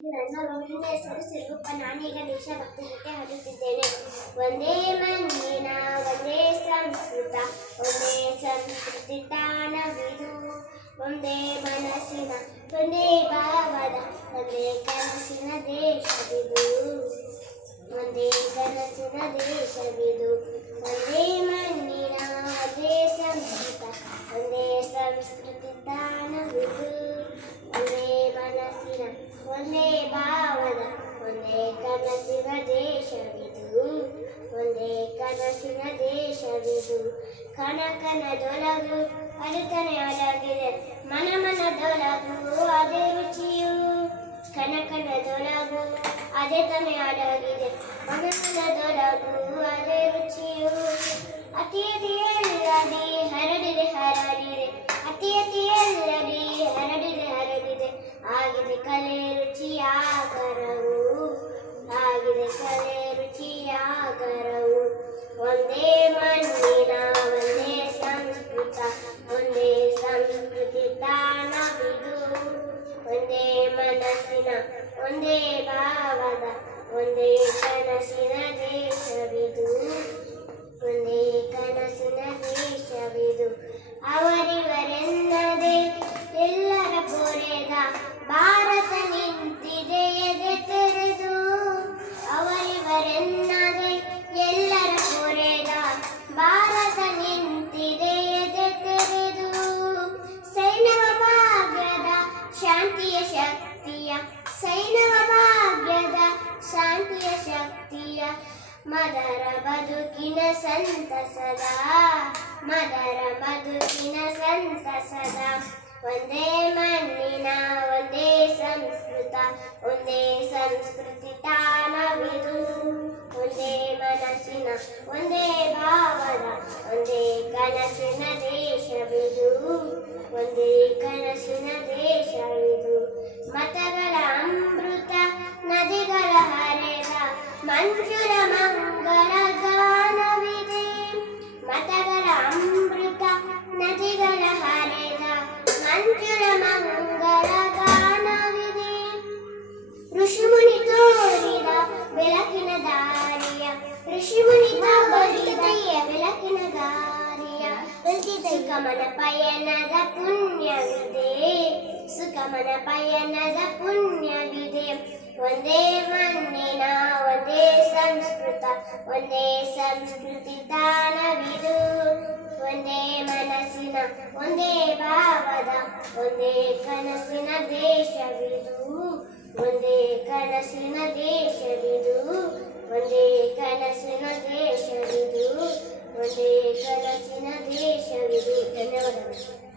ನನ್ನ ಮಗುವಿನ ಹೆಸರು ಸಿರುಗಪ್ಪ. ನಾನೀಗ ದೇಶಭಕ್ತಿ ಗೀತೆ ಹಾಡುತ್ತಿದ್ದೇನೆ. ಒಂದೇ ಮಣ್ಣಿನ ಒಂದೇ ಸಂಸ್ಕೃತ, ಒಂದೇ ಸಂಸ್ಕೃತಿ ತಾಣವಿದು, ಒಂದೇ ಮನಸ್ಸಿನ ಒಂದೇ ಭಾವದ ಒಂದೇ ಕನಸಿನ ದೇಶವಿದು, ಒಂದೇ ಕನಸಿನ ದೇಶವಿದು. ಒಂದೇ ಮಣ್ಣಿನ ಒಂದೇ ಸಂಸ್ಕೃತ, ಒಂದೇ ಸಂಸ್ಕೃತಿ ತಾಣವಿದು, ಒಂದೇ ಮನಸ್ಸಿನ ಒಂದೇ ಭಾವದ ಒಂದೇ ಕನಸಿನ ದೇಶವಿದು, ಒಂದೇ ಕನಸಿನ ದೇಶವಿದು. ಕನಕನದೊಳಗು ಅರಿತನೆ ಅಡಗಿದೆ, ಮನ ಮನದೊಳಗು ಅದೇ ರುಚಿಯು. ಕನಕನದೊಳಗು ಅದೇ ತನೆ ಅಡಗಿದೆ, ಮನ ಮನದೊಳಗು ಅದೇ ರುಚಿಯು. ಅತಿ ಅತಿಯಲ್ಲದೆ ಹರಡಿದೆ ಹರಡಿದೆ, ಅತಿ ಅತಿಯಲ್ಲದೆ ಹರಡಿದೆ ಹರಡಿದೆ. ಆಗಿದೆ ಕಲೆ ರುಚಿಯ ಕರವು, ಆಗಿದೆ ಕಲೆ ರುಚಿಯ ಕರವು. ಒಂದೇ ಮಣ್ಣಿನ ಒಂದೇ ಸಂಸ್ಕೃತ, ಒಂದೇ ಸಂಸ್ಕೃತಿ ತಾಣವಿದು, ಒಂದೇ ಮನಸ್ಸಿನ ಒಂದೇ ಭಾವದ ಒಂದೇ ಕನಸಿನ ದೇಶವಿದು, ಒಂದೇ ಕನಸಿನ ದೇಶವಿದು. ಅವರಿವರೆನ್ನದೆ ಎಲ್ಲರ ಪೊರೆದ ಭಾರತ ನಿಂತಿದೆ ಎದೆ ತೆರೆದು, ಅವರಿವರೆನ್ನದೆ ಎಲ್ಲರ ಪೊರೆದ ಭಾರತ ನಿಂತಿದೆ ಎದೆ ತೆರೆದು. ಸೈನ್ಯವ ಭಾಗ್ಯದ ಶಾಂತಿಯ ಶಕ್ತಿಯ, ಸೈನ್ಯವ ಭಾಗ್ಯದ ಶಾಂತಿಯ ಶಕ್ತಿಯ, ಮದರ ಬದುಕಿನ ಸಂತಸದ, ಮದರ ಬದುಕಿನ ಸಂತಸದ. ಒಂದೇ ಮಣ್ಣಿನ ಒಂದೇ ಸಂಸ್ಕೃತ, ಒಂದೇ ಸಂಸ್ಕೃತಿ ತಾಣವಿದು, ಒಂದೇ ಮನಸ್ಸಿನ ಒಂದೇ ಭಾವದ ಒಂದೇ ಕನಸಿನ ದೇಶವಿದು, ಒಂದೇ ಕನಸಿನ ದೇಶವಿದು. ಮತಗಳ ಅಮೃತ ನದಿಗಳ ಹರಿದ ಮಂಜುಳ ಮಂಗಳ ಗಾನವಿದೆ, ಮತಗಳ ಅಮೃತ ನದಿಗಳ ಹರಿದ ಮಂಜುಳ ಮಂಗಳ ಗಾನವಿದೆ. ಋಷಿಮುನಿ ತೋರಿದ ಬೆಳಕಿನ ದಾರಿಯ, ಋಷಿಮುನಿ ತೋರಿದ ಬೆಳಕಿನ ದಾರಿಯ, ಸುಖಮನ ಪಯಣದ ಪುಣ್ಯವಿದೆ, ಸುಖಮನ ಪಯಣದ ಪುಣ್ಯವಿದೆ. ಒಂದೇ ಮಣ್ಣಿನ ಒಂದೇ ಸಂಸ್ಕೃತ, ಒಂದೇ ಸಂಸ್ಕೃತಿ ತಾಣವಿದು, ಒಂದೇ ಮನಸ್ಸಿನ ಒಂದೇ ಭಾವದ ಒಂದೇ ಕನಸಿನ ದೇಶವಿದು, ಒಂದೇ ಕನಸಿನ ದೇಶವಿದು, ಒಂದೇ ಕನಸಿನ ದೇಶವಿದು, ಒಂದೇ ಕನಸಿನ ದೇಶವಿದು. ಧನ್ಯವಾದಗಳು.